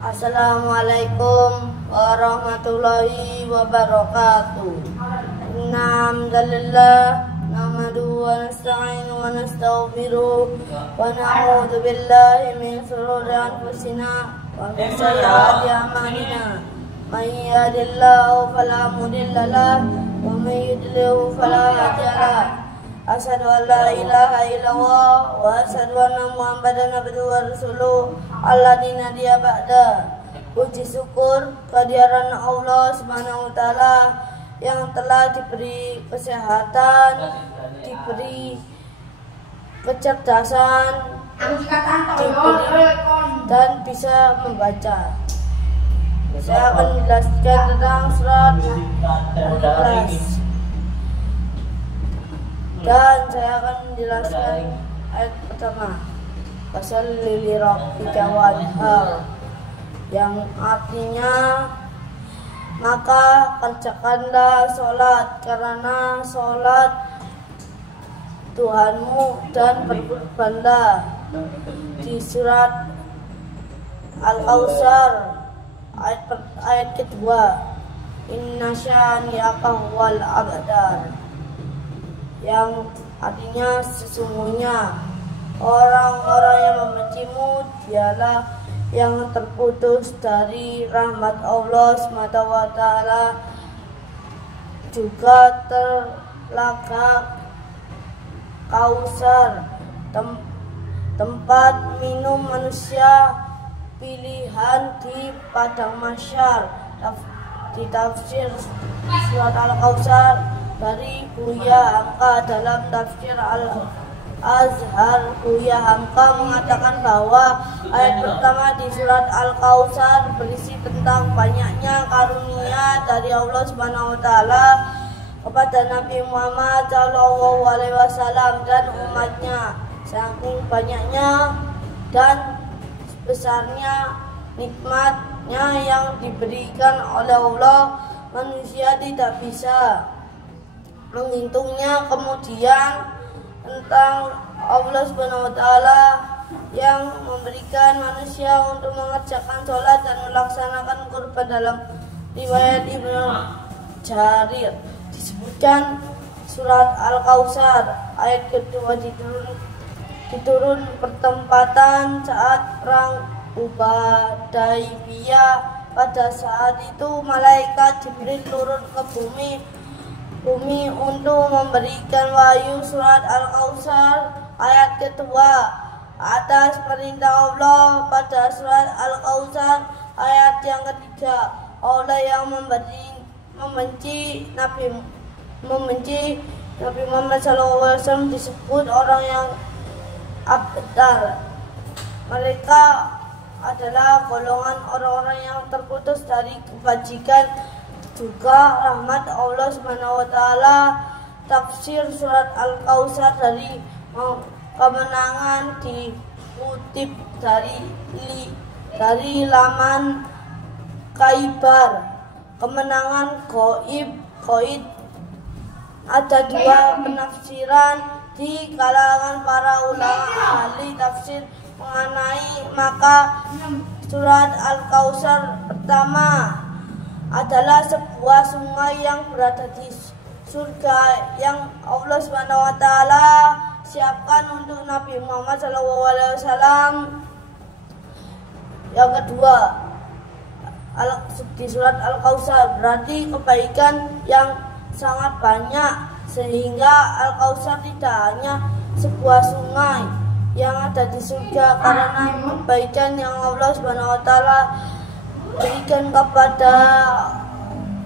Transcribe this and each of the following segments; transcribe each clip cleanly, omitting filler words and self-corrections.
Assalamualaikum warahmatullahi wabarakatuh. Inna hamdalillah nahmaduhu wa nasta'inu wa nastaghfiruh wa na'udzu billahi min shururi anfusina wa min sayyiati a'malina. May yahdihillahu fala mudilla lahu wa may yudlil fala hadiya lahu. Asyhadu an la ilaha illallah wa asyhadu anna Muhammadan abduhu wa rasuluh alladzina dia ba'da. Puji syukur kehadiran Allah Subhanahu wa taala yang telah diberi kesehatan, diberi kecerdasan, diberi dan bisa membaca. Saya akan menjelaskan tentang surat Al-Ikhlas. Dan saya akan menjelaskan ayat pertama, Fasholli li rabbika wanhar, yang artinya maka kerjakanlah sholat karena sholat Tuhanmu dan berkurbanlah. Di surat Al-Kautsar ayat kedua, Inna syani'aka huwal abtar, yang artinya sesungguhnya orang-orang yang membencimu dialah yang terputus dari rahmat Allah SWT, juga terlaga Kautsar, tempat minum manusia pilihan di padang mahsyar. Di tafsir surat Al-Kautsar dari Buya Hamka dalam tafsir Al-Azhar, Buya Hamka mengatakan bahwa ayat pertama di surat Al-Kautsar berisi tentang banyaknya karunia dari Allah Subhanahu wa taala kepada Nabi Muhammad SAW dan umatnya. Saking banyaknya dan besarnya nikmatnya yang diberikan oleh Allah, manusia tidak bisa menghitungnya. Kemudian tentang Allah Subhanahu wa taala yang memberikan manusia untuk mengerjakan sholat dan melaksanakan kurban. Dalam riwayat Ibnu Jarir disebutkan surat Al-Kautsar ayat kedua diturun pertempatan saat perang Hudaybiyah. Pada saat itu malaikat Jibril turun ke bumi untuk memberikan wahyu surat Al-Kautsar ayat kedua atas perintah Allah. Pada surat Al-Kautsar ayat yang ketiga, Allah yang membenci Nabi Muhammad SAW disebut orang yang abtar. Mereka adalah golongan orang-orang yang terputus dari kebajikan, juga rahmat Allah Subhanahu wa taala. Tafsir surat Al-Kautsar dari kemenangan dikutip dari laman Khaibar. Kemenangan Ghaib ada dua penafsiran di kalangan para ulama ahli tafsir mengenai maka surat Al-Kautsar pertama adalah sebuah sungai yang berada di surga yang Allah Subhanahu wa taala siapkan untuk Nabi Muhammad SAW. Yang kedua, di surat Al-Kautsar berarti kebaikan yang sangat banyak, sehingga Al-Kautsar tidak hanya sebuah sungai yang ada di surga, karena kebaikan yang Allah Subhanahu wa taala berikan kepada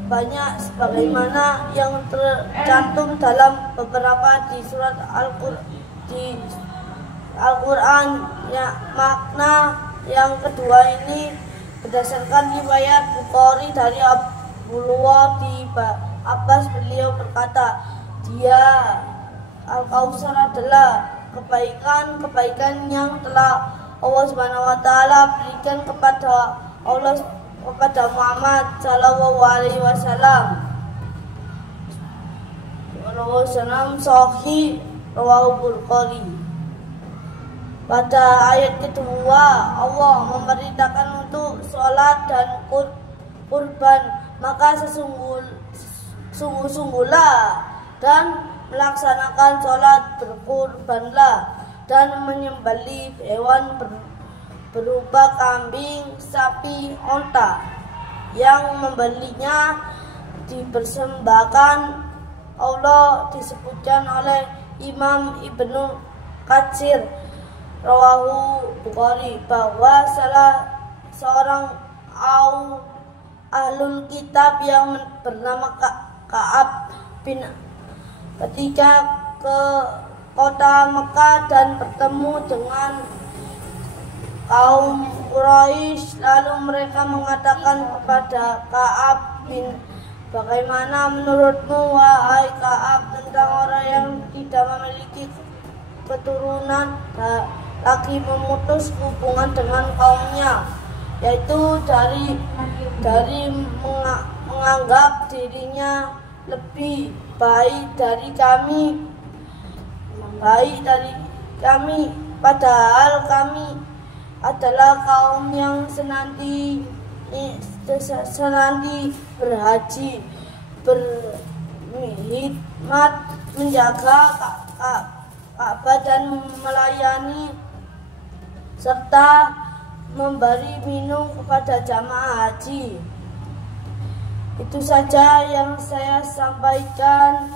banyak, sebagaimana yang tercantum dalam beberapa di surat Al-Quran. Ya, makna yang kedua ini berdasarkan riwayat Bukhari dari Abdullah bin Abbas, beliau berkata, Al-Kautsar adalah kebaikan yang telah Allah Subhanahu wa taala berikan kepada Muhammad sallallahu alaihi wasallam. Sahih rawahu Bukhari. Pada ayat kedua, Allah memerintahkan untuk sholat dan kurban, maka sungguh-sungguhlah dan melaksanakan sholat, berkurbanlah dan menyembelih hewan berupa kambing, sapi, onta yang membelinya dipersembahkan Allah. Disebutkan oleh Imam Ibnu Katsir rawahu Bukhari bahwa salah seorang ahlul kitab yang bernama Ka'ab bin ketika ke kota Mekah dan bertemu dengan kaum Quraisy, lalu mereka mengatakan kepada Ka'ab bin, bagaimana menurutmu wahai Ka'ab tentang orang yang tidak memiliki keturunan lagi memutus hubungan dengan kaumnya, yaitu dari menganggap dirinya lebih baik dari kami, padahal kami adalah kaum yang senanti berhaji, berkhidmat, menjaga Ka'bah dan melayani serta memberi minum kepada jamaah haji. Itu saja yang saya sampaikan.